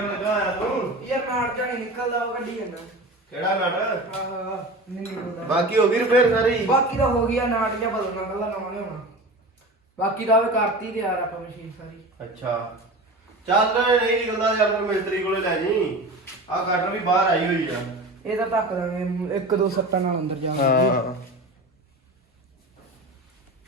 ਕਰਨ ਲੱਗਾ ਆ ਤੂੰ ਯਾਰ ਨਾੜ ਜਾਣੀ ਨਿਕਲਦਾ ਉਹ ਗੱਡੀ ਜਾਂਦਾ। ਕਿਹੜਾ ਨਟ ਆਹ ਨਹੀਂ ਨਿਕਲਦਾ ਬਾਕੀ ਹੋ ਗਈ ਰਿਪੇਅਰ ਸਾਰੀ? ਬਾਕੀ ਤਾਂ ਹੋ ਗਿਆ ਨਾੜ ਜਿਹਾ ਬਦਲਣਾ ਕੱਲਾ ਨਵਾਂ ਨਹੀਂ ਹੋਣਾ ਬਾਕੀ ਤਾਂ ਵੀ ਕਰਤੀ ਤਿਆਰ ਆਪਾਂ ਮਸ਼ੀਨ ਸਾਰੀ। ਅੱਛਾ। ਚੱਲ ਨਹੀਂ ਨਿਕਲਦਾ ਯਾਰ ਫਿਰ ਮਿਸਤਰੀ ਕੋਲੇ ਲੈ ਜੀ। ਆ ਕਟਰ ਵੀ ਬਾਹਰ ਆਈ ਹੋਈ ਆ। ਇਹ ਤਾਂ ਧੱਕ ਦਾਂਗੇ ਇੱਕ ਦੋ ਸੱਤਾਂ ਨਾਲ ਅੰਦਰ ਜਾਵਾਂਗੇ। ਹਾਂ।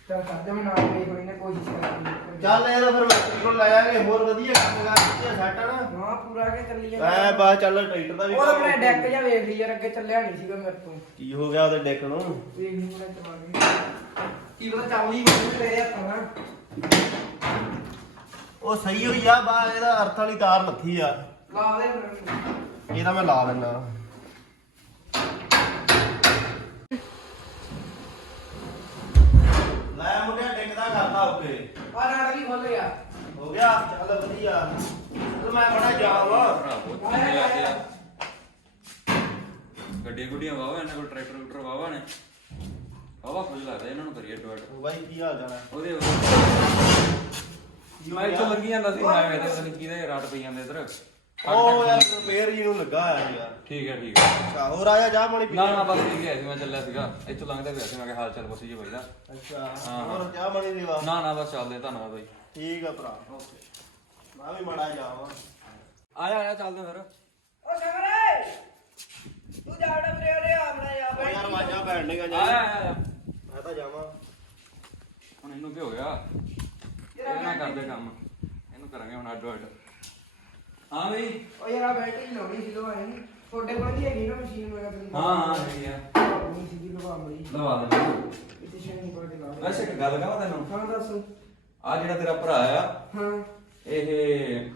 ਚੱਲ ਕਰਦੇ ਮੈਂ ਨਾਲ ਵੇਖ ਲੈਣੇ ਕੋਸ਼ਿਸ਼ ਕਰਾਂਗੇ ਚੱਲ ਇਹਦਾ ਫਿਰ ਮਿਸਤਰੀ ਕੋਲ ਲੈ ਜਾਗੇ ਹੋਰ ਵਧੀਆ ਕੰਮ ਕਰ ਦਿੱਤੀ ਸੈੱਟ ਨਾ। ਹਾਂ ਪੂਰਾ ਕੇ ਚੱਲੀ ਐ ਬਾ ਚੱਲ ਟਰੈਕਟਰ ਦਾ ਵੀ ਉਹ ਕੰਮ ਆਪਣੇ ਡੈਕ ਜਾਂ ਵੇਖ ਲਈ ਯਾਰ ਅੱਗੇ ਚੱਲਿਆ ਨਹੀਂ ਸੀਗਾ ਮੇਰੇ ਤੋਂ। ਕੀ ਹੋ ਗਿਆ ਉਹਦੇ ਡੈਕ ਨੂੰ? ਵੇਖ ਲਈ ਮੈਂ ਚਲਾ ਕੇ। ਪਤਾ ਚੱਲਦੀ ਵੀ ਤੇਰੇ ਹੱਥਾਂ ਨਾਲ ਉਹ ਸਹੀ ਹੋਈ ਆ ਬਾ ਇਹਦਾ ਅਰਥ ਵਾਲੀ ਤਾਰ ਲੱਥੀ ਆ। ਲਾ ਦੇ ਫਿਰ ਇਹ ਤਾਂ ਮੈਂ ਲਾ ਦਿੰਦਾ। ਲੈ ਮੁੰਡਿਆ ਡੈਕ ਦਾ ਕਰਦਾ ਓਕੇ। ਆ ਨਾੜ ਵੀ ਖੁੱਲ ਗਿਆ ਹੋ ਗਿਆ ਚੱਲ ਵਧੀਆ। ਚੱਲ ਮੈਂ ਬੜਾ ਜਾਵਾਂ ਗੱਡੀਆਂ ਗੁੱਡੀਆਂ ਵਾਵਾ ਇਹਨਾਂ ਕੋਲ ਟਰੈਕਟਰ ਟਰੈਕਟਰ ਵਾਵਾ ਨੇ। ਵਾਵਾ ਖੁੱਲ ਲੱਗਦਾ ਇਹਨਾਂ ਨੂੰ ਕਰੀਏ ਡੋਟ ਬਾਈ ਕੀ ਹਾਲ ਹੈ? ਉਹਦੇ ਮੈਂ ਇੱਥੋਂ ਲੰਘੀ ਜਾਂਦਾ ਸੀ ਮੈਂ ਇਹਦੇ ਪਤਾ ਨਹੀਂ ਕਿਹਦੇ ਰਾਟ ਪਈ ਜਾਂਦੇ ਇਧਰ। ਉਹ ਯਾਰ ਰਿਪੇਅਰ ਜੀ ਨੂੰ ਲੱਗਾ ਆ ਯਾਰ। ਠੀਕ ਹੈ ਠੀਕ ਹੈ। ਅੱਛਾ ਹੋਰ ਆਇਆ ਚਾਹ ਪਾਣੀ ਪੀ ਨਾ ਨਾ ਬਸ ਠੀਕ ਹੈ ਸੀ ਮੈਂ ਚੱਲਿਆ ਸੀਗਾ। ਇੱਥੋਂ ਲੰਘਦਾ ਪਿਆ ਸੀ ਮੈਂ ਕਿਹਾ ਹਾਲ ਚਾਲ ਪੁੱਛੀ ਜੀ ਬਾਈ ਦਾ। ਅੱਛਾ ਹਾਂ। ਹੋਰ ਚਾਹ ਪਾਣੀ ਦੇਵਾ ਨਾ ਨਾ ਬਸ ਚੱਲਦੇ ਧੰਨਵਾਦ ਬਾਈ। ਠੀਕ ਆ ਭਰਾ ਓਕੇ। ਮੈਂ ਵੀ ਮੜਾ ਜਾਵਾਂ। ਆਇਆ ਆਇਆ ਚੱਲਦੇ ਫਿਰ। ਓ ਸ਼ਮਰੇ ਤੂੰ ਜਾੜਾ ਵੀਰੇ ਉਰੇ ਆ ਬਣਾ ਜਾ ਉਹ ਯਾਰ ਵਾਜਾ ਬੈਠ ਨੇਗਾ ਜਾ ਆਇਆ ਆਇਆ। ਮੈਂ ਤਾਂ ਜਾਵਾਂ। ਹੁਣ ਇਹਨੂੰ ਕੀ ਹੋ ਗਿਆ? ਇਹ ਨਾ ਕਰਦੇ ਕੰਮ। ਇਹਨੂੰ ਕਰਾਂਗੇ ਹੁਣ ਅੱਡੋ ਅੱਡ ਹਾਂ ਬਈ। ਓ ਯਾਰ ਆ ਬੈਟਰੀ ਲਾਉਣੀ ਸੀ ਲਵਾਈ ਨਹੀਂ ਤੁਹਾਡੇ ਕੋਲ ਨਹੀਂ ਹੈਗੀ ਨਾ ਮਸ਼ੀਨ ਮੈਂ ਕਹਿੰਦਾ ਹਾਂ ਹਾਂ ਹੈਗੀ ਆ। ਨਹੀਂ ਸੀ ਲਵਾ ਮੜੀ ਲਵਾ ਦੇ ਇੱਥੇ ਸ਼ੈਨੀ ਪਾ ਕੇ ਲਾ। ਵੈਸੇ ਇੱਕ ਗੱਲ ਕਹਾਂ ਤੈਨੂੰ? ਹਾਂ ਦੱਸ। ਆ ਜਿਹੜਾ ਤੇਰਾ ਭਰਾ ਆ ਹਾਂ। ਇਹ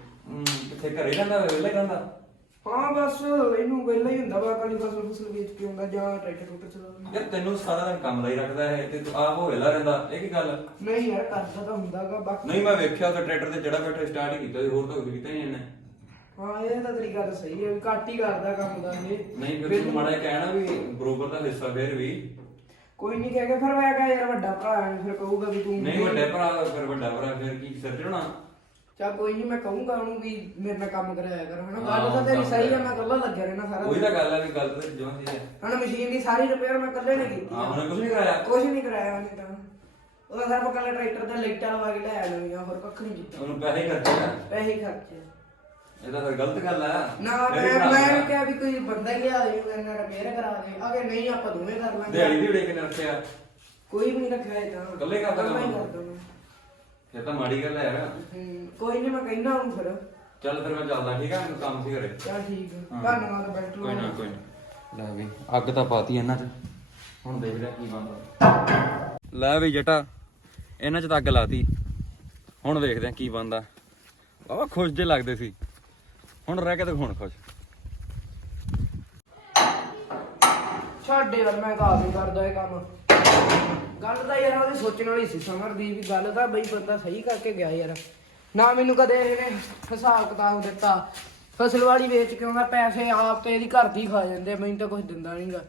ਕਿੱਥੇ ਘਰੇ ਰਹਿੰਦਾ ਵੇ ਵਿਹਲਾ ਰਹਿੰਦਾ? ਹਾਂ ਬਸ ਇਹਨੂੰ ਵਿਹਲਾ ਹੀ ਹੁੰਦਾ ਵਾ ਕਾਲੀ ਫਸਲ ਫਸਲ ਵੇਚ ਕੇ ਆਉਂਦਾ ਜਾਂ ਟਰੈਕਟਰ ਟੁੱਟ ਚਲਾਉਂਦਾ ਯਾਰ ਤੈਨੂੰ ਸਾਰਾ ਦਿਨ ਕੰਮ ਹੀ ਰੱਖਦਾ ਹੈ ਤੇ ਆਪ ਹੋ ਵਿਹਲਾ ਰਹਿੰਦਾ ਇਹ ਕੀ ਗੱਲ? ਨਹੀਂ ਯਾਰ ਕਰਦਾ ਤਾਂ ਹੁੰਦਾਗਾ ਬਾਕੀ ਨਹੀਂ ਮੈਂ ਵੇਖਿਆ ਉਹ ਟਰੈਕਟਰ ਤੇ ਜੜਾ ਬੈਠਾ ਸਟਾਰਟ ਹੀ ਕੀਤਾ ਸੀ ਹੋਰ ਤਾਂ ਕੁਝ ਕੀਤਾ ਹੀ ਨਹੀਂ ਇਹਨੇ। ਹਾਂ ਇਹ ਤਾਂ ਤੇਰੀ ਗੱਲ ਸਹੀ ਹੈ ਵੀ ਘੱਟ ਹੀ ਕਰਦਾ ਕੰਮ ਦਾ ਇਹ। ਨਹੀਂ ਫਿਰ ਤੂੰ ਮਾੜਾ ਜਿਹਾ ਕਹਿਣਾ ਵੀ ਬਰੋਬਰ ਦਾ ਹਿੱਸਾ ਫੇਰ ਵੀ। ਕੋਈ ਨਹੀਂ ਕਹਿ ਕੇ ਫਿਰ ਮੈਂ ਕਹਾਂ ਯਾਰ ਵੱਡਾ ਭਰਾ ਹੈ ਫਿਰ ਕਹੂਗਾ ਵੀ ਤੂੰ ਨਹੀਂ ਵੱਡੇ ਭਰਾ ਫਿਰ ਵੱਡਾ ਭਰਾ ਫਿਰ ਕੀ ਸਿਰ ਚੜਾਉਣਾ ਚੱਲ ਕੋਈ ਨਹੀਂ ਮੈਂ ਕਹੂੰਗਾ ਉਹਨੂੰ ਵੀ ਮੇਰੇ ਨਾਲ ਕੰਮ ਕਰਾਇਆ ਕਰ। ਹਨਾ ਗੱਲ ਤਾਂ ਤੇਰੀ ਸਹੀ ਹੈ। ਮੈਂ ਇਕੱਲਾ ਲੱਗਿਆ ਰਹਿਣਾ ਸਾਰਾ ਉਹੀ ਤਾਂ ਗੱਲ ਹੈ ਵੀ ਗੱਲ ਤਾਂ ਜਮਾਂ ਜੀ ਹੈ ਹਨਾ ਮਸ਼ੀਨ ਦੀ ਸਾਰੀ ਰਿਪੇਅਰ ਮੈਂ ਇਕੱਲੇ ਨੇ ਕੀਤੀ ਹਾਂ ਉਹਨੇ ਕੁਝ ਨਹੀਂ ਕਰਾਇਆ? ਕੁਝ ਨਹੀਂ ਕਰਾਇਆ ਉਹਨੇ ਤਾਂ। ਉਹਦਾ ਸਿਰਫ ਇਕੱਲਾ ਟਰੈਕਟਰ ਤੇ ਲਾਈਟਾਂ ਲਵਾ ਕੇ ਲੈ ਆਇਆ ਹੋਰ ਕੱਖ ਨਹੀਂ ਕੀਤਾ। ਉਹਨੂੰ ਪੈਸੇ ਖਰਚੇ ਪੈਸੇ ਖਰਚੇ ਇਹ ਤਾਂ ਫਿਰ ਗਲਤ ਗੱਲ ਆ। ਨਾ ਮੇਰੇ ਮੈਂ ਭਰਾ ਮੈਂ ਦਾ। ਵੀ ਕਿਹਾ ਵੀ ਕੋਈ ਬੰਦਾ ਹੀ ਲਿਆ ਦੇ ਮੇਰੇ ਨਾਲ ਰਿਪੇਅਰ ਕਰਾ ਦੇ। ਅਗੇ ਨਹੀਂ ਆਪਾਂ ਦੋਵੇਂ ਕਰ ਲਾਂਗੇ। ਦਿਹਾੜੀ ਦੀ ਉੜੇ ਕੇ ਰੱਖਿਆ? ਕੋਈ ਵੀ ਨਹੀਂ ਰੱਖਿਆ ਇਹ ਤਾਂ। ਇਕੱਲੇ ਕਰਦਾ ਇਕੱਲਾ ਹੀ ਕੰਮ? ਕਰਦਾ ਮੈਂ। ਇਹ ਤਾਂ ਮਾੜੀ ਗੱਲ ਹੈ। ਯਾਰ ਹੂੰ, ਕੋਈ ਨਹੀਂ ਮੈਂ ਕਹਿਣਾ ਉਹਨੂੰ ਫਿਰ। ਚੱਲ ਫਿਰ ਮੈਂ ਚੱਲਦਾ ਠੀਕ ਆ? ਮੈਨੂੰ ਕੰਮ ਸੀ ਘਰੇ। ਚੱਲ ਠੀਕ ਹੈ ਹਾਂ। ਧੰਨਵਾਦ ਬੈਠੋ। ਕੋਈ ਨਾ ਕੋਈ ਨਾ। ਲੈ ਵੀ ਅੱਗ ਤਾਂ ਪਾਤੀ ਇਹਨਾਂ 'ਚ। ਹੁਣ ਦੇਖ ਰਿਹਾ ਕੀ ਬਣਦਾ। ਲੈ ਵੀ ਜਟਾ ਇਹਨਾਂ 'ਚ ਤਾਂ ਅੱਗ ਲਾਤੀ। ਹੁਣ ਦੇਖਦੇ ਆ ਕੀ ਬਣਦਾ। ਬਾਬਾ ਖੁਸ਼ ਜੇ ਲੱਗਦੇ ਸੀ। ਹੁਣ ਰਹਿ ਕੇ ਤੇ ਹੁਣ ਖੁਸ਼। ਛੱਡ ਯਾਰ ਮੈਂ ਤਾਂ ਆਪ ਹੀ ਕਰਦਾ ਇਹ ਕੰਮ। ਗੱਲ ਤਾਂ ਯਾਰ ਉਹਦੀ ਸੋਚਣ ਵਾਲੀ ਸੀ ਸਮਰਦੀ ਵੀ ਗੱਲ ਤਾਂ ਬਈ ਬੰਦਾ ਸਹੀ ਕਰਕੇ ਗਿਆ ਯਾਰ। ਨਾ ਮੈਨੂੰ ਕਦੇ ਇਹਨੇ ਹਿਸਾਬ ਕਿਤਾਬ ਦਿੱਤਾ। ਫਸਲ ਵਾਲੀ ਵੇਚ ਕੇ ਆਉਂਦਾ ਪੈਸੇ ਆਪ ਤੇ ਇਹਦੀ ਘਰ ਦੀ ਖਾ ਜਾਂਦੇ ਮੈਨੂੰ ਤਾਂ ਕੁਝ ਦਿੰਦਾ ਨਹੀਂਗਾ।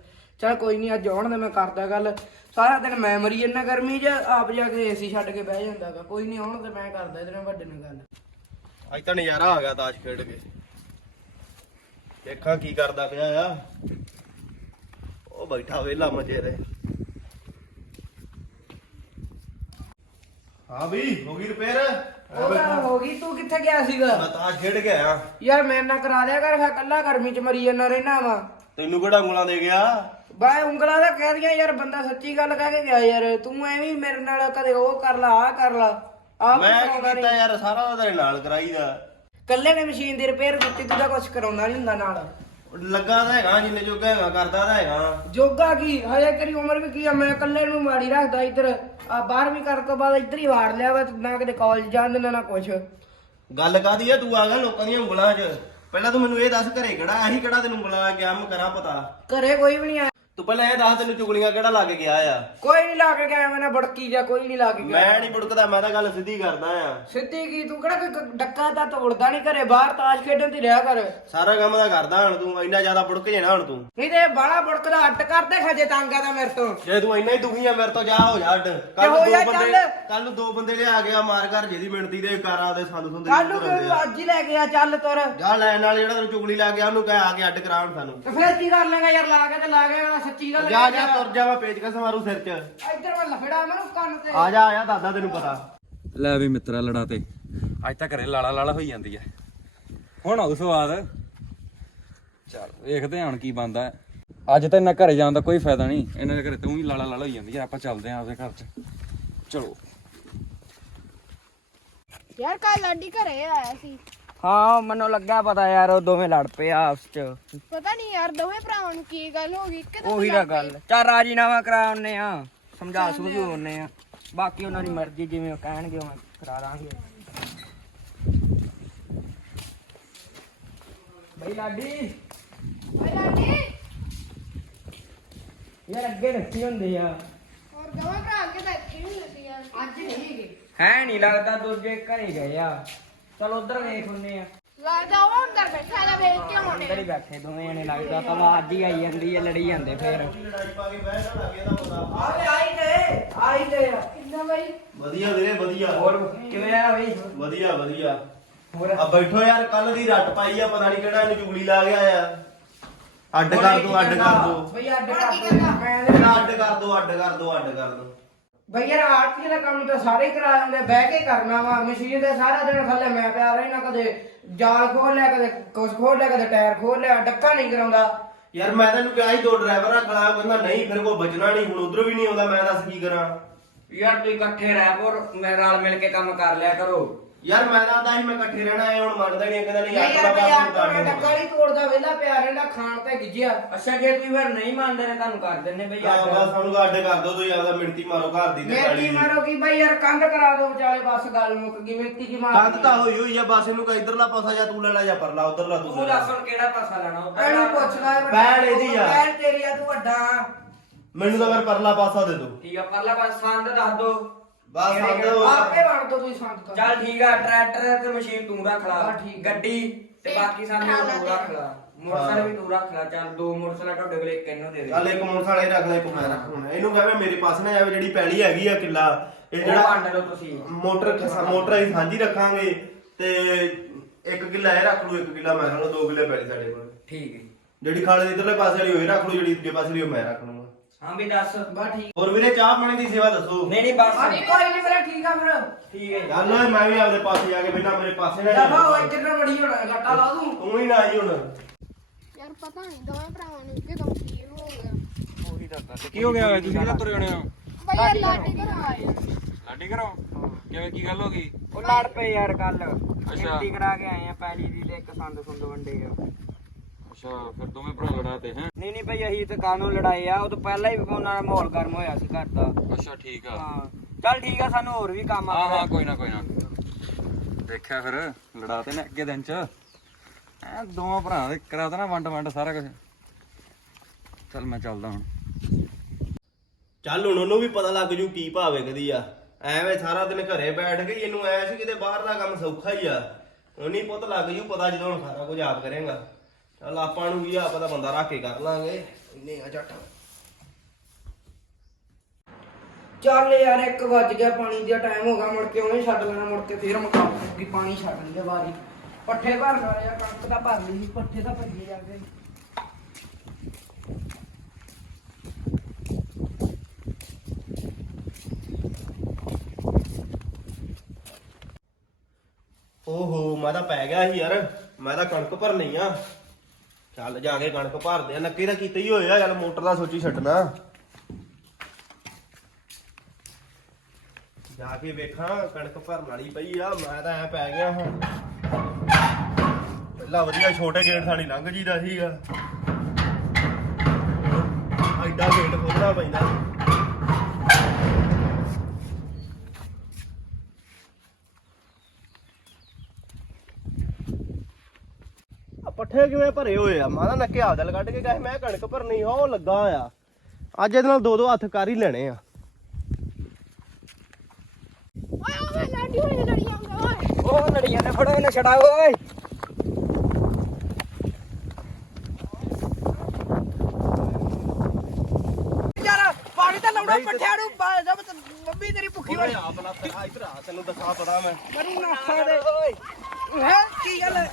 ਚਲ ਕੋਈ ਨਹੀਂ ਅੱਜ ਆਉਣ ਦੇ ਮੈਂ ਕਰਦਾ ਗੱਲ। ਸਾਰਾ ਦਿਨ ਮੈਂ ਮਰੀ ਜੰਨਾ ਗਰਮੀ 'ਚ ਆਪ ਜਾ ਕੇ ਏਸੀ ਛੱਡ ਕੇ ਬਹਿ ਜਾਂਦਾਗਾ। ਕੋਈ ਨਹੀਂ ਆਉਣ ਤੇ ਮੈਂ ਕਰਦਾ ਇਹਦੇ ਨਾਲ ਵੱਡੇ ਨਾਲ ਗੱਲ। ਅੱਜ ਤਾਂ ਨਜ਼ਾਰਾ ਆ ਗਿਆ ਤਾਸ਼ ਖੇਡ ਕੇ। ਦੇਖਾਂ ਕੀ ਕਰਦਾ ਪਿਆ ਆ। ਉਹ ਬੈਠਾ ਵੇਲਾ ਮਜੇ ਦੇ ਹਾਂ ਵੀ ਹੋ ਗਈ ਰਿਪੇਅਰ? ਉਹ ਤਾਂ ਹੋ ਗਈ ਤੂੰ ਕਿੱਥੇ ਗਿਆ ਸੀਗਾ? ਮੈਂ ਤਾਸ਼ ਖੇਡ ਕੇ ਆਇਆ। ਯਾਰ ਮੇਰੇ ਨਾਲ ਕਰਾ ਦਿਆ ਕਰ ਫੇ ਕੱਲਾ ਗਰਮੀ 'ਚ ਮਰੀ ਜੰਨਾ ਰਹਿਣਾ ਵਾ। ਤੈਨੂੰ ਕਿਹੜਾ ਉਂਗਲਾਂ ਦੇ ਗਿਆ? ਬਾਏ ਉਂਗਲਾਂ ਦਾ ਕਹਿ ਦੀਆਂ ਯਾਰ ਬੰਦਾ ਸੱਚੀ ਗੱਲ ਕਹਿ ਕੇ ਗਿਆ ਯਾਰ। ਤੂੰ ਐਵੇਂ ਹੀ ਮੇਰੇ ਨਾਲ ਕਦੇ ਉਹ ਕਰ ਲਾ ਆ ਕਰ ਲਾ। ਆਪ ਮੈਂ ਕੀ ਕੀਤਾ। ਯਾਰ ਸਾਰਾ ਤੇਰੇ ਨਾਲ ਕਰਾਈਦਾ। ਕੱਲੇ ਨੇ ਮਸ਼ੀਨ ਦੀ ਰਿਪੇਅਰ ਕੀਤੀ ਤੂੰ ਤਾਂ ਕੁਝ ਕਰਾਉਂਦਾ ਨਹੀਂ ਹੁੰਦਾ ਨਾਲ। ਲੱਗਾ ਤਾਂ ਹੈਗਾ ਜਿੰਨੇ ਜੋਗਾ ਹੈਗਾ ਕਰਦਾ ਤਾਂ ਹੈਗਾ। ਜੋਗਾ ਕੀ? ਹਜੇ ਤੇਰੀ ਉਮਰ ਵੀ ਕੀ ਆ? ਮੈਂ ਕੱਲੇ ਨੂੰ ਮਾੜੀ ਰੱਖਦਾ ਇੱਧਰ। ਆ 12ਵੀਂ ਕਰਨ ਤੋਂ ਬਾਅਦ ਇੱਧਰ ਹੀ ਵਾੜ ਲਿਆ ਵਾ ਨਾ ਕਿਤੇ ਕਾਲਜ ਜਾਣ ਦਿੰਦਾ ਨਾ ਕੁਛ। ਗੱਲ ਕਾਦੀ ਆ? ਤੂੰ ਆ ਗਿਆ ਲੋਕਾਂ ਦੀਆਂ ਉਂਗਲਾਂ 'ਚ। ਪਹਿਲਾਂ ਤੂੰ ਮੈਨੂੰ ਇਹ ਦੱਸ ਘਰੇ ਕਿਹੜਾ ਆਹੀ ਕਿਹੜਾ ਤੈਨੂੰ ਉਂਗਲਾਂ ਆ ਗਿਆ ਮੈਂ ਕਰਾਂ ਪਤਾ? ਘਰੇ ਕੋਈ ਵੀ ਨਹੀਂ ਆ ਤੂੰ ਪਹਿਲਾਂ ਇਹ ਦੱਸ ਤੈਨੂੰ ਚੁਗਲੀਆਂ ਕਿਹੜਾ ਲੱਗ ਗਿਆ ਆ? ਕੋਈ ਨਹੀਂ ਲਾ ਕੇ ਗਿਆ ਮੈਨੇ ਬੜਕੀ ਜਾਂ ਕੋਈ ਨਹੀਂ ਲਾ ਕੇ ਗਿਆ। ਮੈਂ ਨਹੀਂ ਬੁੜਕਦਾ ਮੈਂ ਤਾਂ ਗੱਲ ਸਿੱਧੀ ਕਰਦਾ ਆ। ਸਿੱਧੀ ਕੀ ਤੂੰ ਕਿਹੜਾ ਕੋਈ ਕ- ਡੱਕਾ ਤਾਂ ਤੋੜਦਾ ਨਹੀਂ ਘਰੇ ਬਾਹਰ ਤਾਸ਼ ਖੇਡਣ ਦੀ ਰਿਹਾ ਕਰ। ਸਾਰਾ ਕੰਮ ਤਾਂ ਕਰਦਾ ਹੁਣ ਤੂੰ ਇੰਨਾ ਜ਼ਿਆਦਾ ਬੁੜਕ ਜੇ ਨਾ ਹੁਣ ਤੂੰ। ਨਹੀਂ ਤੇ ਬਾਲਾ ਬੜਕਦਾ ਅੱਟ ਕਰਦੇ ਖਜੇ ਤੰਗਾ ਦਾ ਮੇਰੇ ਤੋਂ। ਜੇ ਤੂੰ ਇੰਨਾ ਹੀ ਦੁਖੀ ਆ ਮੇਰੇ ਤੋਂ ਜਾ ਹੋ ਜਾ ਅੱਡ। ਕੱਲ ਹੋ ਦੋ ਬੰਦੇ ਚੱਲ। ਕੱਲ ਨੂੰ ਦੋ ਬੰਦੇ ਲਿਆ ਗਿਆ ਮਾਰ ਘਰ ਜਿਹਦੀ ਮਿੰਤੀ ਦੇ ਕਾਰਾਂ ਦੇ ਸੰਦ ਸੁੰਦ ਕੱਲ ਨੂੰ ਕਿਉਂ ਅੱਜ ਹੀ ਲੈ ਗਿਆ ਚੱਲ ਤੁਰ। ਜਾ ਲੈਣ ਨਾਲ ਜਿਹੜਾ ਤੈਨੂੰ ਚੁਗਲੀ ਲਾ ਗਿਆ ਉਹਨੂੰ ਕਹਿ ਆ ਕੇ ਅੱਡ ਕਰਾਉਣ ਸਾਨੂੰ। ਤੇ ਫਿਰ ਕੀ ਕਰ ਲੇਗਾ ਯਾਰ ਲਾ ਕੇ ਤੇ ਲਾ ਕੇ ਵਾਲਾ ਸੱਚੀ ਗੱਲ ਜਾ ਜਾ ਤੁਰ ਜਾ ਮੈਂ ਪੇਚਕਸ ਮਾਰੂ ਸਿਰ 'ਚ। ਇੱਧਰ ਮੈਂ ਲਫੜਾ ਮੈਨੂੰ ਕੰਨ ਤੇ। ਆ ਜਾ ਆ ਜਾ ਦਾਦਾ ਤੈਨੂੰ ਪਤਾ। ਲੈ ਵੀ ਮਿੱਤਰਾ ਲੜਾ ਤੇ। ਅੱਜ ਤਾਂ ਘਰੇ ਲਾਲਾ ਲਾਲਾ ਹੋਈ ਜਾਂਦੀ ਐ ਹੁਣ ਆਉ ਸਵਾਦ। ਚਲ ਵੇਖਦੇ ਹਾਂ ਹੁਣ ਕੀ ਬੰਦਾ ਅੱਜ ਤਾਂ ਇਹਨਾਂ ਘਰੇ ਜਾਣ ਦਾ ਕੋਈ ਫਾਇਦਾ ਨਹੀਂ। ਇਹਨਾਂ ਦੇ ਘਰੇ ਤੂੰ ਹੀ ਲਾਲਾ ਲਾਲਾ ਹੋਈ ਜਾਂਦੀ ਐ ਆਪਾਂ ਚੱਲਦੇ ਆਂ ਆਪਦੇ ਘਰ 'ਚ। ਚਲੋ। ਯਾਰ ਕੱਲ ਲਾਡੀ ਘਰੇ ਆਇਆ ਸੀ। ਹਾਂ ਮੈਨੂੰ ਲੱਗਾ ਪਤਾ ਯਾਰ ਉਹ ਦੋਵੇਂ ਲੜ ਪਏ ਆਪਸ ਚ। ਪਤਾ ਨਹੀਂ ਯਾਰ ਦੋਵੇਂ ਭਰਾਵਾਂ ਨੂੰ ਕੀ ਗੱਲ ਹੋ ਗਈ ਕਿਤੇ ਉਹੀ ਤਾਂ ਗੱਲ। ਚੱਲ ਰਾਜੀਨਾਮਾ ਕਰਾ ਉਹਨੇ ਆ ਸਮਝਾ ਸਮਝੂ ਉਹਨੇ ਆ ਬਾਕੀ ਉਹਨਾਂ ਦੀ ਮਰਜ਼ੀ ਜਿਵੇਂ ਉਹ ਕਹਿਣਗੇ ਉਵੇਂ ਕਰਾ ਦਾਂਗੇ। ਬਈ ਲਾਡੀ। ਓਏ ਲਾਡੀ। ਯਾਰ ਅੱਗੇ ਰੱਖੀ ਹੁੰਦੇ ਆ। ਹੋਰ ਦੋਵੇਂ ਭਰਾ ਅੱਗੇ ਤਾਂ ਇੱਥੇ ਨਹੀਂ ਲੱਗੇ ਯਾਰ। ਅੱਜ ਨਹੀਂ ਗਏ ਹੈ ਨਹੀਂ ਲੱਗਦਾ ਦੂਜੇ ਘਰੇ ਗਏ ਆ। ਚਲ ਉਧਰ ਵੇਖ ਹੁੰਨੇ ਆ। ਲੱਗਦਾ ਉਹ ਅੰਦਰ ਬੈਠਾ ਹੈ ਵੇਖ ਕੇ ਆਉਣੇ ਅੰਦਰ ਹੀ ਬੈਠੇ ਦੋਵੇਂ ਜਣੇ ਲੱਗਦਾ ਤਾਂ ਆਵਾਜ਼ ਹੀ ਆਈ ਜਾਂਦੀ ਆ ਲੜੀ ਜਾਂਦੇ ਫੇਰ। ਲੜਾਈ ਪਾ ਕੇ ਬਹਿ ਜਾ ਲੱਗੇ ਦਾ ਪਤਾ ਆਵੇ ਆਈ ਗਏ ਆਈ ਗਏ ਕਿੰਨਾ ਬਈ? ਵਧੀਆ ਵੀਰੇ ਵਧੀਆ। ਹੋਰ ਕਿਵੇਂ ਆ ਬਈ? ਵਧੀਆ ਵਧੀਆ। ਹੋਰ? ਆ ਬੈਠੋ ਯਾਰ ਕੱਲ ਦੀ ਰੱਟ ਪਾਈ ਆ ਪਤਾ ਨਹੀਂ ਕਿਹੜਾ ਇਹਨੂੰ ਚੁਗਲੀ ਲਾ ਗਿਆ ਆ ਅੱਡ ਕਰ ਦੋ ਅੱਡ ਕਰ ਦੋ। ਬਈ ਅੱਡ ਕਰ ਦੋ ਅੱਡ ਕਰ ਦੋ ਅੱਡ ਕਰ ਦੋ ਅੱਡ ਕਰ ਦੋ। ਬਈ ਯਾਰ ਆਰਤੀ ਦਾ ਕੰਮ ਤਾਂ ਸਾਰੇ ਹੀ ਕਰਾ ਦਿੰਦੇ ਬਹਿ ਕੇ ਕਰਨਾ ਵਾ ਮਸ਼ੀਨ ਦੇ ਸਾਰਾ ਦਿਨ ਥੱਲੇ ਮੈਂ ਪਿਆ ਰਹਿਣਾ ਕਦੇ ਜਾਲ ਖੋਲ ਲਿਆ ਕਦੇ ਕੁਛ ਖੋਲ ਲਿਆ ਕਦੇ ਟਾਇਰ ਖੋਲ ਲਿਆ ਡੱਕਾ ਨਹੀਂ ਕਰਾਉਂਦਾ। ਯਾਰ ਮੈਂ ਤੈਨੂੰ ਕਿਹਾ ਸੀ ਦੋ ਡਰਾਈਵਰ ਰੱਖ ਲਾ ਕਹਿੰਦਾ ਨਹੀਂ ਫਿਰ ਕੋਈ ਬਚਣਾ ਨਹੀਂ ਹੁਣ ਉਧਰੋਂ ਵੀ ਨਹੀਂ ਆਉਂਦਾ ਮੈਂ ਦੱਸ ਕੀ ਕਰਾਂ। ਯਾਰ ਤੁਸੀਂ ਇਕੱਠੇ ਰਹਿ ਪੋ ਮੇਰੇ ਨਾਲ ਮਿਲ ਕੇ ਕੰਮ ਕਰ ਲਿਆ ਕਰੋ। ਯਾਰ ਮੈਂ ਤਾਂ ਆਂਦਾ ਸੀ ਮੈਂ ਇਕੱਠੇ ਰਹਿਣਾ ਐ ਹੁਣ ਮੰਨਦਾ ਨਹੀਂ ਕਹਿੰਦਾ ਨਹੀਂ ਯਾਰ ਕੰਮ ਆਟੋ ਕਰ ਡੱਕਾ ਨਹੀਂ ਤੋੜਦਾ ਵੇਲਾ ਪਿਆ ਰਹਿੰਦਾ ਖਾਣ ਤੇ ਗਿੱਜਿਆ ਅੱਛਾ ਜੇ ਤੁਸੀਂ ਫਿਰ ਨਹੀਂ ਮੰਨਦੇ ਨੇ ਤੁਹਾਨੂੰ ਕਰ ਦਿੰਨੇ ਬਈ ਬਸ ਅੱਡ ਸਾਨੂੰ ਅੱਡ ਕਰ ਦੋ ਤੁਸੀਂ ਆਪਦਾ ਮਿੰਤੀ ਮਾਰੋ ਘਰ ਦੀ ਤੇ ਮੇਰੀ ਮਾਰੋ ਕੀ ਬਈ ਯਾਰ ਕੰਧ ਕਰਾ ਦੋ ਵਿਚਾਲੇ ਬਸ ਗੱਲ ਮੁੱਕ ਗਈ ਮਿੱਟੀ ਜੀ ਮਾਰ ਕੰਧ ਤਾਂ ਹੋਈ ਹੋਈ ਆ ਬਸ ਇਹਨੂੰ ਕਹ ਇਧਰਲਾ ਪਾਸਾ ਜਾਂ ਤੂੰ ਲੈ ਲੈ ਜਾਂ ਪਰਲਾ ਉਧਰਲਾ ਤੂੰ ਤੂੰ। ਦੱਸ ਹੁਣ ਕਿਹੜਾ ਪਾਸਾ ਲੈਣਾ ਇਹਨੂੰ ਪੁੱਛ ਲੈ ਭੈਣ ਇਹਦੀ ਆ। ਭੈਣ ਤੇਰੀ ਆ ਤੂੰ ਵੱਡਾ। ਮੈਨੂੰ ਤਾਂ ਫਿਰ ਪਰਲਾ ਪਾਸਾ ਦੇ ਦੋ ਠੀਕ ਆ ਪਰਲਾ ਪਾਸ ਸੰਦ ਦੱਸ ਦੋ ਬਸ ਕਿਹੜੇ ਕਿਹੜੇ- ਆਪੇ ਵੜ ਦੋ ਤੁਸੀਂ ਸੰਦ ਤਾਂ। ਚੱਲ ਠੀਕ ਆ ਟਰੈਕਟਰ ਤੇ ਮਸ਼ੀਨ ਤੂੰ ਰੱਖ ਲਾ ਗੱਡੀ ਤੇ ਬਾਕੀ ਸੰਦ ਤੂੰ ਰੱਖ ਲਾ। ਮੋਟਰਸਾਈਕਲ ਵੀ ਤੂੰ ਰੱਖ ਲਾ ਚੱਲ ਦੋ ਮੋਟਰਸਾਈਕਲ ਤੁਹਾਡੇ ਕੋਲ ਇੱਕ ਇਹਨੂੰ ਦੇ ਦੇ। ਚੱਲ ਇੱਕ ਮੋਟਰਸਾਈਕਲ ਇਹ ਰੱਖ ਲੈ ਇੱਕ ਮੈਂ ਰੱਖ ਹੁਣ। ਇਹਨੂੰ ਕਹਵੇ ਮੇਰੇ ਪਾਸ ਨਾ ਜਾਵੇ ਜਿਹੜੀ ਪੈਲੀ ਹੈਗੀ ਆ ਕਿੱਲਾ ਇਹ ਉਹ ਜਿਹੜਾ ਵੰਡ ਲਓ ਤੁਸੀਂ। ਮੋਟਰ ਮੋਟਰ ਅਸੀਂ ਸਾਂਝੀ ਰੱਖਾਂਗੇ ਤੇ ਇੱਕ ਕਿੱਲਾ ਇਹ ਰੱਖ ਲੂ ਇੱਕ ਕਿੱਲਾ ਮੈਂ ਰੱਖ ਲੂ ਦੋ ਕਿੱਲੇ ਪੈਲੀ ਸਾਡੇ ਕੋਲ। ਠੀਕ ਹੈ ਜਿਹੜੀ ਖਾਲੇ ਦੇ ਇਧਰਲੇ ਪਾਸੇ ਵਾਲੀ ਹੋਈ ਰੱਖ ਲੂ ਜਿਹੜੀ ਦੂਜੇ ਪਾਸੇ ਵਾਲੀ ਉਹ ਮੈਂ ਰੱਖ ਲੂੰਗਾ ਹਾਂ ਵੀ ਦੱਸ। ਬਾ ਠੀਕ। ਹੋਰ ਵੀਰੇ ਚਾਹ ਪਾਣੀ ਦੀ ਸੇਵਾ ਦੱਸੋ। ਨਹੀਂ ਨਹੀਂ ਬਸ। ਕੋਈ ਨਹੀਂ ਮੇਰਾ ਠੀਕ ਆ ਫਿਰ। ਠੀਕ ਹੈ ਗੱਲ ਓਏ ਮੈਂ ਵੀ ਆਪਦੇ ਪਾਸੇ ਜਾ ਕੇ ਬਿਨਾ ਮੇਰੇ ਪਾਸੇ ਨਾ ਜਾ ਉਹ ਇੱਧਰ ਨੂੰ ਬੜੀ ਹੋਣਾ ਗੱਟਾ ਲਾ ਦੂੰ? ਤੂੰ ਹੀ ਨਾ ਆਈ ਹੁਣ। ਯਾਰ ਪਤਾ ਨਹੀਂ ਦੋਵੇਂ ਭਰਾਵਾਂ ਨੂੰ ਕਿਦੋਂ ਕੀ ਹੋ ਗਿਆ। ਕੀ ਹੋ ਗਿਆ ਤੁਸੀਂ ਕਿਹੜਾ ਤੁਰੇ ਹੋਣੇ ਹੋ? ਬਈ ਯਾਰ ਲਾਡੀ ਘਰ ਆਇਆ ਲਾਡੀ ਕਰੋ ਕਿਵੇਂ ਕੀ ਗੱਲ ਹੋ ਗਈ? ਉਹ ਲੜ ਪਏ ਯਾਰ ਕੱਲ ਅੱਛਾ। ਕਰਾ ਕੇ ਆਏ ਆ ਪੈਲੀ ਦੀ ਤੇ ਇੱਕ ਸੰਦ ਸੁੰਦ ਵੰਡੇ ਆ। ਅੱਛਾ ਫਿਰ ਦੋਵੇਂ ਭਰਾ ਲੜਾਤੇ ਹੈ? ਨਹੀਂ ਨਹੀਂ ਭਈ ਅਸੀਂ ਤੇ ਕਾਨੂੰ ਲੜਾਏ ਆ? ਉਹ ਤੋਂ ਪਹਿਲਾਂ ਹੀ ਉਹਨਾਂ ਦਾ ਮਾਹੌਲ ਗਰਮ ਹੋਇਆ ਸੀ ਘਰ ਦਾ। ਅੱਛਾ ਠੀਕ ਆ। ਹਾਂ। ਚੱਲ ਠੀਕ ਆ ਸਾਨੂੰ ਹੋਰ ਵੀ ਕੰਮ ਆ। ਹਾਂ ਹਾਂ ਕੋਈ ਨਾ ਕੋਈ ਨਾ। ਦੇਖਿਆ ਫਿਰ ਲੜਾਤੇ ਨੇ ਅੱਗੇ ਦਿਨ ਚ। ਐ ਦੋਵਾਂ ਭਰਾ ਦੇ ਕਰਾ ਦੇਣਾ ਵੰਡ ਵੰਡ ਸਾਰਾ ਕੁਝ ਚੱਲ ਮੈਂ ਚੱਲਦਾ ਹੁਣ। ਚੱਲ ਹੁਣ ਉਹਨੂੰ ਵੀ ਪਤਾ ਲੱਗ ਜੂ ਕੀ ਭਾਵੇ ਕਦੀ ਆ। ਐਵੇਂ ਸਾਰਾ ਦਿਨ ਘਰੇ ਬੈਠ ਕੇ ਇਹਨੂੰ ਐ ਸੀ ਕਿਤੇ ਬਾਹਰ ਦਾ ਕੰਮ ਸੌਖਾ ਹੀ ਆ। ਉਹਨੀ ਪੁੱਤ ਲੱਗ ਜੂ ਪਤਾ ਜਦੋਂ ਹੁਣ ਸਾਰਾ ਕੁਝ ਆਪ ਕਰੇਗਾ। ਚੱਲ ਆਪਾਂ ਨੂੰ ਆ ਆਪਾਂ ਤਾਂ ਬੰਦਾ ਰੱਖ ਕੇ ਕਰ ਲਾਂਗੇ। ਇੰਨੇ ਆ ਝੱਟ ਚੱਲ ਯਾਰ 1 ਵੱਜ ਗਿਆ ਪਾਣੀ ਦਾ ਟਾਈਮ ਹੋ ਗਿਆ ਮੁੜ ਕੇ ਉਹਨੇ ਛੱਡ ਲੈਣਾ ਮੁੜ ਕੇ ਫੇਰ ਮੁਕਾ ਕਿ ਪਾਣੀ ਛੱਡ ਲਿਆ ਵਾਰੀ। ਪੱਠੇ ਭਰ ਲਾ ਯਾਰ ਕਣਕ ਤਾਂ ਭਰ ਲਈ ਸੀ ਪੱਠੇ ਤਾਂ ਭੱਜੇ ਜਾਂਦੇ ਓਹੋ ਮੈਂ ਤਾਂ ਪੈ ਗਿਆ ਸੀ ਯਾਰ ਮੈਂ ਤਾਂ ਕਣਕ ਭਰਨੀ ਆ। ਚੱਲ ਜਾ ਕੇ ਕਣਕ ਭਰਦੇ ਆ। ਨੱਕੇ ਦਾ ਕੀਤਾ ਹੀ ਹੋਇਆ, ਚੱਲ ਮੋਟਰ ਦਾ ਸੋਚੀ ਛੱਡਣਾ। ਜਾ ਕੇ ਵੇਖਾਂ, ਕਣਕ ਭਰਨ ਵਾਲੀ ਪਈ ਆ, ਮੈਂ ਤਾਂ ਐ ਪੈ ਗਿਆ ਹਾਂ ਪਹਿਲਾਂ ਵਧੀਆ ਛੋਟੇ ਗੇਟ ਥਾਣੀ ਲੰਘ ਜੀਦਾ ਸੀਗਾ। ਐਡਾ ਗੇਟ ਖੋਲਣਾ ਪੈਂਦਾ। ਪੱਠੇ ਕਿਵੇਂ ਭਰੇ ਹੋਏ ਆ? ਮਾਦਾ ਨੱਕੇ ਆਪਦਾ ਕੱਢ ਕੇ ਕਹੇ ਮੈਂ ਕਣਕ ਭਰਨੀ ਉਹ ਲੱਗਾ ਆ। ਅੱਜ ਇਹਦੇ ਨਾਲ ਦੋ ਦੋ ਹੱਥ ਕਰ ਹੀ ਲੈਣੇ ਆ। ਓਏ ਓਏ ਲਾਡੀ ਹੋਏ ਲੜੀ ਆਉਂਦਾ ਓਏ। ਉਹ ਲੜੀਆਂ ਨੇ ਫੜੋ ਇਹਨੇ ਛਡਾਓ ਓਏ। ਯਾਰ ਪਾਣੀ ਤਾਂ ਲਾਉਣਾ ਪੱਠਿਆਂ ਨੂੰ ਮੰਮੀ ਤੇਰੀ ਭੁੱਖੀ ਹੋਈ ਆਪ ਨਾ ਤੇਰਾ ਇਧਰ ਆ ਤੈਨੂੰ ਦੱਸਾਂ ਪਤਾ ਮੈਂ। ਮਰੂ ਨਾ ਖਾ ਦੇ। ਓਏ। ਹੈ ਕੀ ਗੱਲ ਹੈ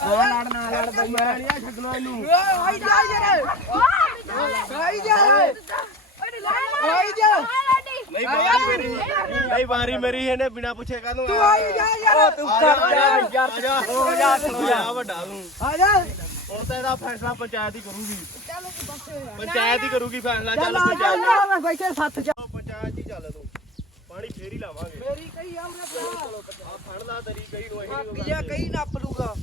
ਆ ਲੜ ਨਾ ਲੜ ਬਈ ਯਾਰ ਛੱਡਣਾ ਇਹਨੂੰ ਓਏ ਆਈ ਜਾ ਯਾਰ। ਆਈ ਜਾ ਓਏ ਲੈ ਆਈ ਜਾ ਨਹੀਂ ਵਾਰੀ ਮੇਰੀ ਨਹੀਂ ਵਾਰੀ ਮੇਰੀ ਇਹਨੇ ਬਿਨਾ ਪੁੱਛੇ ਕਾਹਨੂੰ ਤੂੰ ਆਈ ਜਾ। ਯਾਰ ਤੂੰ ਕਰ ਜਾ ਯਾਰ ਆ ਜਾ ਹੋ ਜਾ ਹੋ ਵੱਡਾ ਤੂੰ। ਆ ਜਾ। ਹੁਣ ਤਾਂ ਇਹਦਾ ਫੈਸਲਾ ਪੰਚਾਇਤ ਹੀ ਕਰੂਗੀ। ਚੱਲ ਬਸ। ਪੰਚਾਇਤ ਹੀ ਕਰੂਗੀ ਫੈਸਲਾ ਚੱਲ ਚੱਲ ਆ ਜਾ ਪੰਚਾਇਤ। ਬੈਠੇ ਸੱਤ ਚ। ਪੰਚਾਇਤ ਹੀ ਚੱਲ ਤੂੰ। ਪਾਣੀ ਫੇਰ ਹੀ ਲਾਵਾਂਗੇ। ਮੇਰੀ ਕਈ ਆਉਣਾ ਪਿਆ ਆ ਫੜ ਲਾ ਤੇਰੀ ਕਈ ਨੂੰ ਬਾਕੀ ਅਸੀਂ ਜੇ ਕਈ ਨੱਪ ਲੂਗਾ।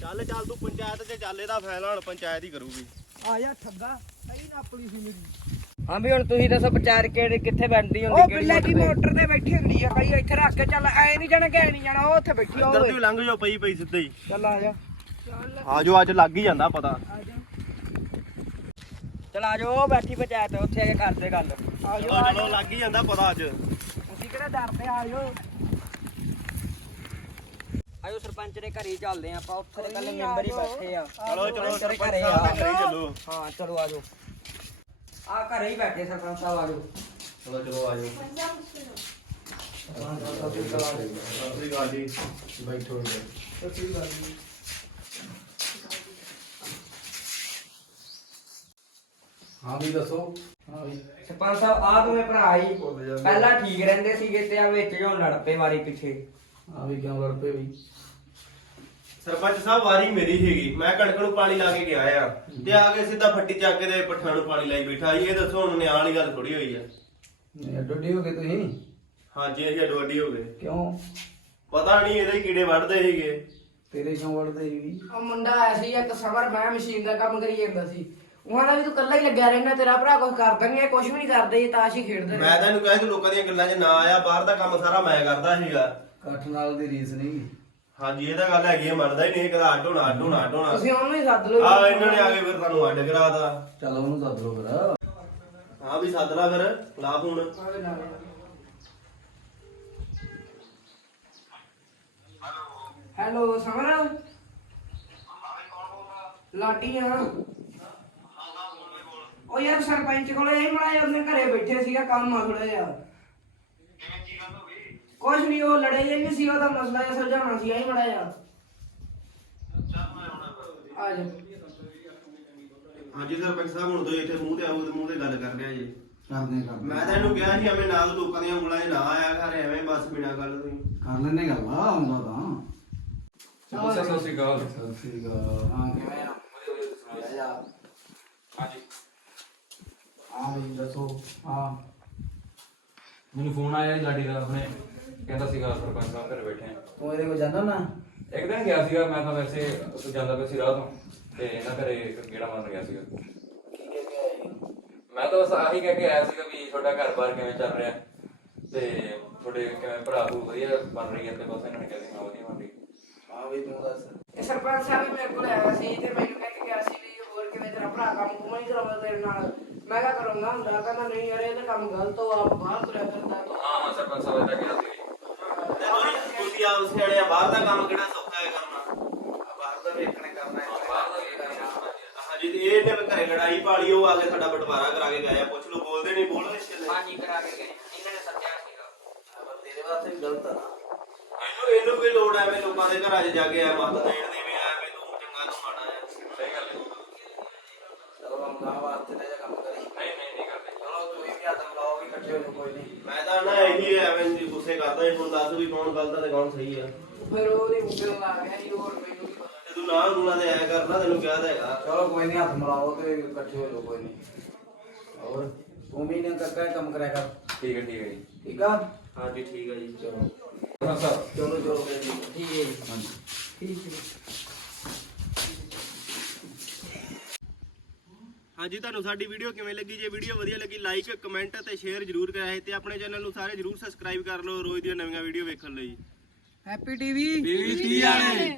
ਚੱਲ ਚੱਲ ਤੂੰ ਪੰਚਾਇਤ 'ਚ ਚੱਲ ਇਹਦਾ ਫੈਸਲਾ ਹੁਣ ਪੰਚਾਇਤ ਹੀ ਕਰੂਗੀ। ਆ ਜਾ ਠੱਗਾ ਕਈ ਨੱਪ ਲਈ ਸੀ ਮੇਰੀ। ਹਾਂ ਵੀ ਹੁਣ ਤੁਸੀਂ ਦੱਸੋ ਵਿਚਾਰ ਕਿਹੜੇ ਕਿੱਥੇ ਬੈਠਦੀ ਹੁੰਦੀ ਉਹ ਬਿੱਲੇ ਦੀ ਮੋਟਰ ਤੇ? ਬੈਠੀ ਹੁੰਦੀ ਆ ਕਈ ਇੱਥੇ ਰੱਖ ਕੇ ਚੱਲ ਐ ਨਹੀਂ ਜਾਣਾ ਕਿ ਐ ਨਹੀਂ ਜਾਣਾ ਉਹ ਉੱਥੇ ਬੈਠੀ ਆ ਇੱਧਰ ਦੀ ਲੰਘ ਜਾਓ ਪਈ ਪਈ ਸਿੱਧੇ ਹੀ। ਚੱਲ ਆ ਜਾ। ਆਜੋ ਅੱਜ ਲੱਗ ਹੀ ਜਾਂਦਾ ਪਤਾ। ਆ ਜਾ। ਚਲ ਆ ਜਾ ਉਹ ਬੈਠੀ ਪੰਚਾਇਤ ਉੱਥੇ ਆ ਕੇ ਕਰਦੇ ਗੱਲ। ਆ ਚਲੋ ਜਾ ਚਲੋ ਲੱਗ ਹੀ ਜਾਂਦਾ ਪਤਾ ਅੱਜ। ਅਸੀਂ ਕਿਹੜਾ ਡਰਦੇ ਆ ਜਾਓ? ਆਇਓ ਸਰਪੰਚ ਦੇ ਘਰੇ ਚੱਲਦੇ ਆ ਆਪਾਂ ਉੱਥੇ ਦੇ ਕੱਲੇ ਮੈਂਬਰ ਹੀ ਬੈਠੇ ਆ। ਚਲੋ ਚਲੋ ਸਰਪੰਚ ਸਾਹਿਬ ਆ। ਦੇ ਘਰੇ ਚੱਲੋ। ਹਾਂ ਚਲੋ ਆ ਜਾਓ। ਆ ਘਰੇ ਹੀ ਬੈਠੇ ਸਰਪੰਚ ਸਾਹਿਬ ਆ ਜਾਓ। ਚਲੋ ਚਲੋ ਆਜੋ ਸਤਿ ਗੱਲ ਜੀ। ਬੈਠੋ ਹਾਂ ਵੀ ਦੱਸੋ। ਹਾਂ ਵੀ। ਸਰਪੰਚ ਸਾਹਿਬ ਆ ਦੋਵੇਂ ਭਰਾ ਹੀ ਪਹਿਲਾਂ ਠੀਕ ਰਹਿੰਦੇ ਸੀਗੇ ਤੇ ਆ ਵਿੱਚ ਜੋ ਲੜ ਪਏ ਵਾਰੀ ਪਿੱਛੇ? ਹਾਂ ਵੀ ਕਿਉਂ ਲੜ ਪਏ ਵੀ? ਸਰਪੰਚ ਸਾਹਿਬ ਵਾਰੀ ਮੇਰੀ ਸੀਗੀ। ਮੈਂ ਕਣਕ ਨੂੰ ਪਾਣੀ ਲਾ ਕੇ ਗਿਆ ਆ। ਤੇ ਆ ਕੇ ਸਿੱਧਾ ਫੱਟੀ ਚੱਕ ਕੇ ਦੇ ਪੱਠਿਆਂ ਨੂੰ ਪਾਣੀ ਲਾਈ ਬੈਠਾ ਇਹ ਦੱਸੋ ਹੁਣ ਨਿਆਂ ਵਾਲੀ ਗੱਲ ਥੋੜੀ ਹੋਈ ਆ। ਨਹੀਂ ਡੱਡੀ ਹੋ ਗਏ ਤੁਸੀਂ? ਹਾਂਜੀ ਅਸੀਂ ਅੱਡੋ ਅੱਡੀ ਹੋ ਗਏ। ਕਿਉਂ? ਪਤਾ ਨਹੀਂ ਇਹਦੇ ਕੀੜੇ ਵੱਢਦੇ ਸੀਗੇ। ਤੇਰੇ ਕਿਉਂ ਵੜਦੇ ਸੀ ਵੀ ਉਹ ਮੁੰਡਾ ਆਇਆ ਸੀ ਇੱਕ ਸਬਰ ਮੈਂ ਮਸ਼ੀਨ ਦਾ ਕੰਮ ਕਰੀ ਜਾਂਦਾ ਸੀ। ਉਹਨਾਂ ਦਾ ਵੀ ਤੂੰ ਕੱਲਾ ਹੀ ਲੱਗਿਆ ਰਹਿਣਾ ਤੇਰਾ ਭਰਾ ਕੁਝ ਕਰਦਾ ਨਹੀਂ ਇਹ ਕੁਝ ਵੀ ਨਹੀਂ ਕਰਦੇ ਇਹ ਤਾਸ਼ ਹੀ ਖੇਡਦੇ ਮੈਂ ਤਾਂ ਇਹਨੂੰ ਕਿਹਾ ਕਿ ਲੋਕਾਂ ਦੀਆਂ ਗੱਲਾਂ 'ਚ ਨਾ ਆਇਆ ਬਾਹਰ ਦਾ ਕੰਮ ਸਾਰਾ ਮੈਂ ਕਰਦਾ ਸੀਗਾ। ਕੱਠ ਨਾਲ ਦੀ ਰੀਸ ਨਹੀਂ। ਹਾਂਜੀ ਇਹ ਤਾਂ ਗੱਲ ਹੈਗੀ ਹੈ ਮੰਨਦਾ ਹੀ ਨਹੀਂ ਕਦਾ ਅੱਡ ਹੋਣਾ ਅੱਡ ਹੋਣਾ ਅੱਡ ਹੋਣਾ। ਤੁਸੀਂ ਉਹਨੂੰ ਹੀ ਸੱਦ ਲਓ। ਆ ਇਹਨਾਂ ਨੇ ਆ ਕੇ ਫਿਰ ਤੁਹਾਨੂੰ ਅੱਡ ਕਰਾਤਾ। ਚੱਲ ਉਹਨੂੰ ਸੱਦ ਲਓ ਫਿਰ। ਹਾਂ ਵੀ ਸੱਦ ਲਾ ਫਿਰ ਲਾ ਫੋਨ। ਹੈਲੋ ਸਮਰ ਲਾਡੀ ਆ। ਉਹ ਯਾਰ ਸਰਪੰਚ ਕੋਲੇ ਇਹ ਮੜਾ ਉਹਨੇ ਘਰੇ ਬੈਠੇ ਸੀਗਾ ਕੰਮ ਆ ਥੋੜਾ ਜਿਹਾ। ਕੁਛ ਨਹੀਂ ਉਹ ਲੜੇ ਜੇ ਨਹੀਂ ਸੀ ਉਹਦਾ ਮਸਲਾ ਜਿਹਾ ਸੁਲਝਾਉਣਾ ਸੀ ਆਈ ਮੜਾ ਜਿਹਾ। ਆ ਜਾ। ਹਾਂਜੀ ਸਰਪੰਚ ਸਾਹਿਬ ਹੁਣ ਤੋਂ ਇੱਥੇ ਮੂੰਹ ਤੇ ਆਊ ਤੇ ਮੂੰਹ ਤੇ ਗੱਲ ਕਰ ਰਿਹਾ ਜੀ। ਕਰਦੇ ਕਰਦੇ ਮੈਂ ਤਾਂ ਇਹਨੂੰ ਕਿਹਾ ਸੀ ਐਵੇਂ ਨਾਲ ਲੋਕਾਂ ਦੀਆਂ ਉਂਗਲਾਂ 'ਚ ਨਾ ਆਇਆ ਕਰ ਐਵੇਂ ਬਸ ਬਿਨਾਂ ਗੱਲ ਤੋਂ ਹੀ। ਕਰ ਲੈਨੇ ਗੱਲ ਆ ਆਉਂਦਾ ਤਾਂ। ਸਤਿ ਸਤਿ ਸ਼੍ਰੀ ਅਕਾਲ। ਸਤਿ ਸ੍ਰੀ ਅਕਾਲ। ਹਾਂ ਕਿਵੇਂ ਆ? ਆ ਜਾ ਹਾਂਜੀ। ਹਾਂ ਵੀ ਦੱਸੋ ਹਾਂ ਮੈਨੂੰ ਫੋਨ ਆਇਆ ਜੀ ਲਾਡੀ ਦਾ ਆਪਣੇ ਕਹਿੰਦਾ ਸੀਗਾ ਸਰਪੰਚ ਸਾਹਿਬ ਘਰੇ ਬੈਠੇ ਆ। ਤੂੰ ਇਹਦੇ ਕੋਲ ਜਾਂਦਾ ਨਾ ਇੱਕ ਦਿਨ ਗਿਆ ਸੀਗਾ ਮੈਂ ਤਾਂ ਵੈਸੇ ਉੱਥੇ ਜਾਂਦਾ ਪਿਆ ਸੀ ਰਾਹ ਤੋਂ ਤੇ ਇਹਨਾਂ ਘਰੇ ਇੱਕ ਗੇੜਾ ਮਾਰਨ ਗਿਆ ਸੀਗਾ। ਕੀ ਕੇ ਮੈਂ ਤਾਂ ਬਸ ਆਹੀ ਕਹਿ ਕੇ ਆਇਆ ਸੀਗਾ ਵੀ ਤੁਹਾਡਾ ਘਰ-ਬਾਰ ਕਿਵੇਂ ਚੱਲ ਰਿਹਾ? ਤੇ ਤੁਹਾਡੇ ਕਿਵੇਂ ਭਰਾ ਭੂ ਵਧੀਆ ਬਣ ਰਹੀ ਹੈ ਤੇ ਬਸ ਇਹਨਾਂ ਨੇ ਕਿਹਾ ਸੀ ਮੈਂ ਵਧੀਆ ਬਣ ਰਹੀ ਹੈ। ਹਾਂ ਵੀ ਤੂੰ ਦੱਸ। ਇਹ ਸਰਪੰਚ ਸਾਹਿਬ ਵੀ ਮੇਰੇ ਕੋਲ ਆਇਆ ਸੀ ਤੇ ਮੈਨੂੰ ਕਹਿ ਕੇ ਗਿਆ ਸੀ ਵੀ ਹੋਰ ਕਿਵੇਂ ਤੇਰਾ ਭਰਾ ਕੰਮ ਕੁਮ ਨਹੀਂ ਕਰਾਉਂਦਾ ਤੇਰੇ ਨਾਲ। ਮੈਂ ਕਿਹਾ ਕਰੂੰਗਾ ਹੁੰਦਾ ਕਹਿੰਦਾ ਨਹੀਂ ਯਾਰ ਇਹ ਤਾਂ ਕੰਮ ਗਲਤ ਹੋ ਆਪ ਬਾਹਰ ਤੁਰਿਆ ਫਿਰਦਾ ਤੂੰ ਹਾਂ ਹਾਂ ਸਰਪੰਚ ਸਾਹਿਬ ਦਾ ਕਿਹਾ ਸੀ ਤੁਸੀਂ ਆਪ ਸਿਆਣੇ ਆ ਬਾਹਰ ਦਾ ਕੰਮ ਕਿਹੜਾ ਸੌਖਾ ਹੈ ਕਰਨਾ? ਬਾਹਰ ਦਾ ਵੇਖਣੇ ਕਰਨਾ ਬਾਹਰ ਦਾ ਵੀ ਕਰਨਾ ਹਾਂਜੀ ਤੇ ਇਹ ਨੇ ਘਰੇ ਲੜਾਈ ਪਾਲੀ ਉਹ ਆ ਕੇ ਸਾਡਾ ਬਟਵਾਰਾ ਕਰਾ ਕੇ ਗਏ ਆ। ਪੁੱਛ ਲਓ ਬੋਲਦੇ ਨਹੀਂ ਬੋਲੋ ਇਸ ਛੇਲੇ ਹਾਂਜੀ ਕਰਾ ਕੇ ਗਏ। ਇਹਨਾਂ ਨੇ ਸੱਦਿਆ ਸੀਗਾ। ਤੇਰੇ ਵਾਸਤੇ ਵੀ ਗਲਤ ਆ। ਨਾ ਇਹਨੂੰ ਇਹਨੂੰ ਕੋਈ ਲੋੜ ਐਵੇਂ ਲੋਕਾਂ ਦੇ ਘਰਾਂ 'ਚ ਜਾ ਕੇ ਆ ਮੱਤ ਦੇਣ ਦੀ ਵੀ ਐਵੇਂ ਤੂੰ ਚੰਗਾ ਤੂੰ ਮਾੜਾ ਆ। ਸਹੀ ਗੱਲ ਹੈ। ਚਲੋ ਹਮ ਗਾਂ ਇਹੀ ਐਵੇਂ ਜੀ ਗੁੱਸੇ ਕਰਦਾ ਸੀ ਹੁਣ ਦੱਸ ਵੀ ਕੌਣ ਗਲਤ ਆ ਤੇ ਕੌਣ ਸਹੀ ਆ। ਫਿਰ ਉਹਦੀ ਉਂਗਲ ਲਾ ਗਿਆ ਜੀ ਹੋਰ ਮੈਨੂੰ ਕੀ ਪਤਾ ਤੇ ਤੂੰ ਨਾ ਗੁਣਾ ਤੇ ਆਇਆ ਕਰ ਨਾ ਤੈਨੂੰ ਕਿਹਾ ਤਾਂ ਹੈਗਾ? ਚਲੋ ਕੋਈ ਨਹੀਂ ਹੱਥ ਮਿਲਾਓ ਤੇ ਇਕੱਠੇ ਹੋ ਜਾਓ ਕੋਈ ਨਹੀਂ ਹੋਰ ਤੂੰ ਵੀ ਨਾ ਕੱਕਾ ਕੰਮ ਕਰਿਆ ਕਰ। ਠੀਕ ਹੈ ਠੀਕ ਹੈ ਜੀ। ਠੀਕ ਆ? ਹਾਂਜੀ ਠੀਕ ਆ ਜੀ। ਚਲੋ। ਚਲੋ ਚਲੋ ਫਿਰ ਜੀ। ਠੀਕ ਹੈ ਜੀ। ਹਾਂਜੀ। ਠੀਕ ਹੈ। ਹਾਂਜੀ ਤੁਹਾਨੂੰ ਸਾਡੀ ਵੀਡੀਓ ਕਿਵੇਂ ਲੱਗੀ? ਜੇ ਵੀਡੀਓ ਵਧੀਆ ਲੱਗੀ ਲਾਈਕ ਕਮੈਂਟ ਤੇ ਸ਼ੇਅਰ ਜਰੂਰ ਕਰਿਆ ਤੇ ਆਪਣੇ ਚੈਨਲ ਨੂੰ ਸਾਰੇ ਜਰੂਰ ਸਬਸਕ੍ਰਾਈਬ ਕਰ ਲਓ ਰੋਜ਼ ਦੀਆਂ ਨਵੀਆਂ ਵੀਡੀਓ ਵੇਖਣ ਲਈ। ਹੈਪੀ ਟੀਵੀ 30 ਵਾਲੇ!